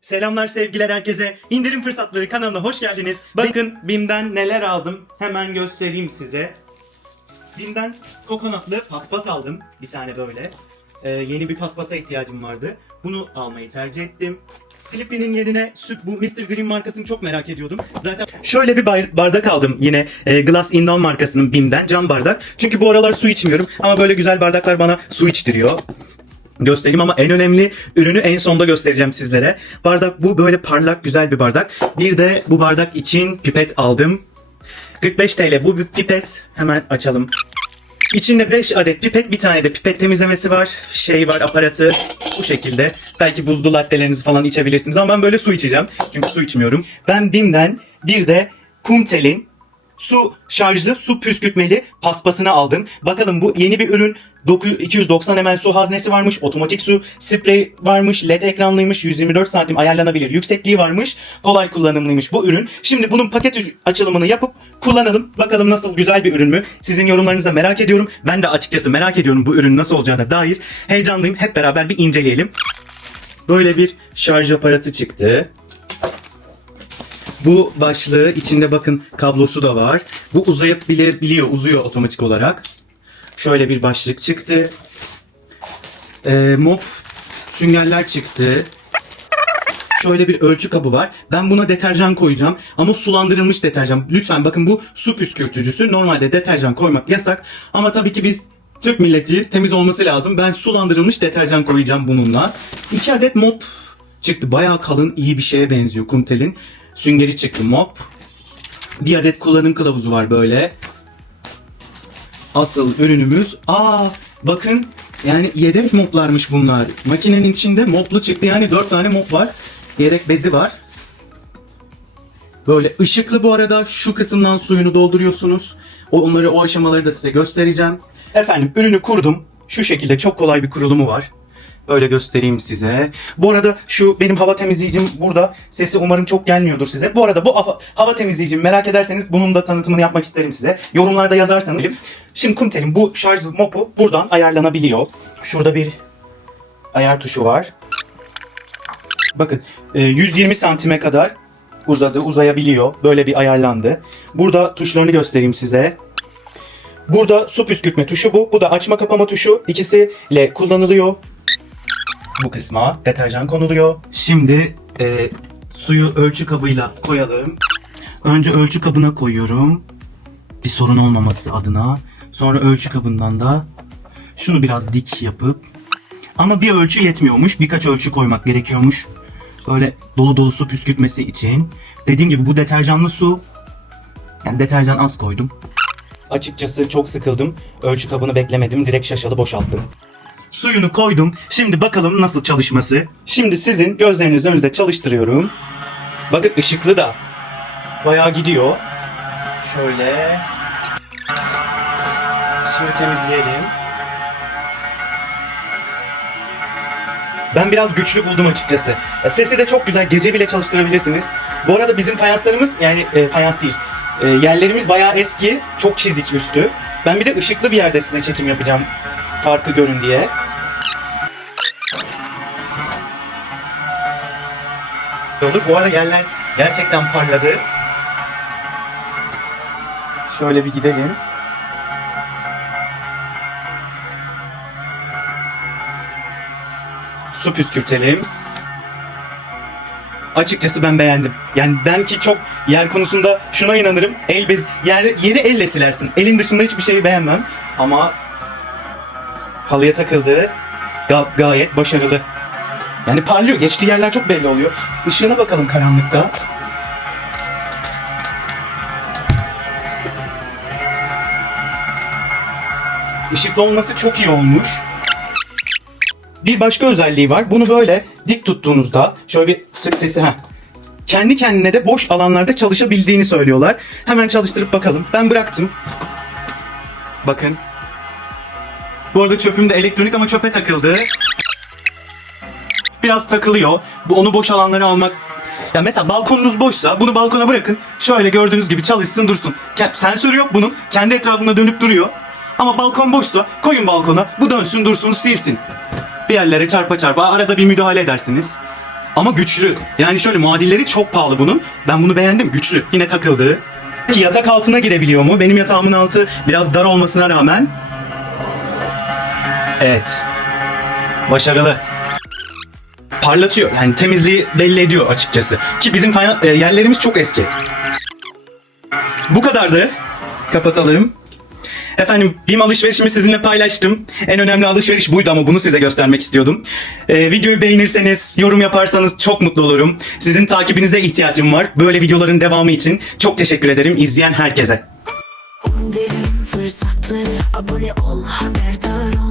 Selamlar sevgiler herkese. İndirim fırsatları kanalına hoş geldiniz. Bakın BİM'den neler aldım. Hemen göstereyim size. BİM'den kokonatlı paspas aldım. Bir tane böyle. Ee, yeni bir paspasa ihtiyacım vardı. Bunu almayı tercih ettim. Sleepy'nin yerine süt bu Mr. Green markasını çok merak ediyordum. Zaten şöyle bir bardak aldım yine e, Glass Indown markasının BİM'den cam bardak. Çünkü bu aralar su içmiyorum ama böyle güzel bardaklar bana su içtiriyor göstereyim ama en önemli ürünü en sonda göstereceğim sizlere. Bardak bu böyle parlak güzel bir bardak. Bir de bu bardak için pipet aldım. 45 TL bu bir pipet. Hemen açalım. İçinde 5 adet pipet, bir tane de pipet temizlemesi var. Şey var, aparatı bu şekilde. Belki buzlu lattelerinizi falan içebilirsiniz ama ben böyle su içeceğim. Çünkü su içmiyorum. Ben BİM'den bir de Kumtel'in su şarjlı su püskürtmeli paspasını aldım. Bakalım bu yeni bir ürün. 9 290 ml su haznesi varmış. Otomatik su sprey varmış. LED ekranlıymış. 124 santim ayarlanabilir. Yüksekliği varmış. Kolay kullanımlıymış bu ürün. Şimdi bunun paket açılımını yapıp kullanalım. Bakalım nasıl güzel bir ürün mü? Sizin yorumlarınızı merak ediyorum. Ben de açıkçası merak ediyorum bu ürün nasıl olacağına dair. Heyecanlıyım. Hep beraber bir inceleyelim. Böyle bir şarj aparatı çıktı. Bu başlığı içinde bakın kablosu da var. Bu uzayabiliyor, uzuyor otomatik olarak. Şöyle bir başlık çıktı. Ee, mop süngerler çıktı. Şöyle bir ölçü kabı var. Ben buna deterjan koyacağım ama sulandırılmış deterjan. Lütfen bakın bu su püskürtücüsü. Normalde deterjan koymak yasak. Ama tabii ki biz Türk milletiyiz. Temiz olması lazım. Ben sulandırılmış deterjan koyacağım bununla. İki adet mop çıktı. Bayağı kalın iyi bir şeye benziyor Kumtel'in. Süngeri çıktı mop. Bir adet kullanım kılavuzu var böyle. Asıl ürünümüz. Aa bakın yani yedek moplarmış bunlar. Makinenin içinde moplu çıktı. Yani 4 tane mop var. Yedek bezi var. Böyle ışıklı bu arada şu kısımdan suyunu dolduruyorsunuz. Onları o aşamaları da size göstereceğim. Efendim ürünü kurdum. Şu şekilde çok kolay bir kurulumu var. Böyle göstereyim size. Bu arada şu benim hava temizleyicim burada. Sesi umarım çok gelmiyordur size. Bu arada bu hava, temizleyicim merak ederseniz bunun da tanıtımını yapmak isterim size. Yorumlarda yazarsanız. Şimdi Kumtel'in bu şarj mopu buradan ayarlanabiliyor. Şurada bir ayar tuşu var. Bakın e, 120 santime kadar uzadı, uzayabiliyor. Böyle bir ayarlandı. Burada tuşlarını göstereyim size. Burada su püskürtme tuşu bu. Bu da açma kapama tuşu. İkisiyle kullanılıyor. Bu kısma deterjan konuluyor. Şimdi e, suyu ölçü kabıyla koyalım. Önce ölçü kabına koyuyorum. Bir sorun olmaması adına. Sonra ölçü kabından da şunu biraz dik yapıp ama bir ölçü yetmiyormuş. Birkaç ölçü koymak gerekiyormuş. Böyle dolu dolu su püskürtmesi için. Dediğim gibi bu deterjanlı su. Yani deterjan az koydum. Açıkçası çok sıkıldım. Ölçü kabını beklemedim. Direkt şaşalı boşalttım. Suyunu koydum. Şimdi bakalım nasıl çalışması. Şimdi sizin gözlerinizin önünde çalıştırıyorum. Bakın ışıklı da. Bayağı gidiyor. Şöyle. Şimdi temizleyelim. Ben biraz güçlü buldum açıkçası. E, Sesi de çok güzel. Gece bile çalıştırabilirsiniz. Bu arada bizim fayanslarımız yani e, fayans değil. E, yerlerimiz bayağı eski. Çok çizik üstü. Ben bir de ışıklı bir yerde size çekim yapacağım. Farkı görün diye. Olur. Bu arada yerler gerçekten parladı. Şöyle bir gidelim. Su püskürtelim. Açıkçası ben beğendim. Yani ben ki çok yer konusunda şuna inanırım. El bez, yer, yeri elle silersin. Elin dışında hiçbir şeyi beğenmem. Ama halıya takıldı. Ga- gayet başarılı. Yani parlıyor. Geçtiği yerler çok belli oluyor. Işığına bakalım karanlıkta. Işıklı olması çok iyi olmuş. Bir başka özelliği var. Bunu böyle dik tuttuğunuzda şöyle bir tık sesi ha. Kendi kendine de boş alanlarda çalışabildiğini söylüyorlar. Hemen çalıştırıp bakalım. Ben bıraktım. Bakın. Bu arada çöpüm de elektronik ama çöpe takıldı. Biraz takılıyor. Bu onu boş alanlara almak ya mesela balkonunuz boşsa bunu balkona bırakın. Şöyle gördüğünüz gibi çalışsın dursun. Sensörü yok bunun. Kendi etrafında dönüp duruyor. Ama balkon boşsa koyun balkona. Bu dönsün dursun silsin. Bir yerlere çarpa çarpa arada bir müdahale edersiniz. Ama güçlü. Yani şöyle muadilleri çok pahalı bunun. Ben bunu beğendim. Güçlü. Yine takıldı. Peki yatak altına girebiliyor mu? Benim yatağımın altı biraz dar olmasına rağmen. Evet. Başarılı. Parlatıyor. Yani temizliği belli ediyor açıkçası. Ki bizim e, yerlerimiz çok eski. Bu kadardı. Kapatalım. Efendim BİM alışverişimi sizinle paylaştım. En önemli alışveriş buydu ama bunu size göstermek istiyordum. Ee, videoyu beğenirseniz, yorum yaparsanız çok mutlu olurum. Sizin takibinize ihtiyacım var. Böyle videoların devamı için çok teşekkür ederim izleyen herkese. Abone ol haberdar ol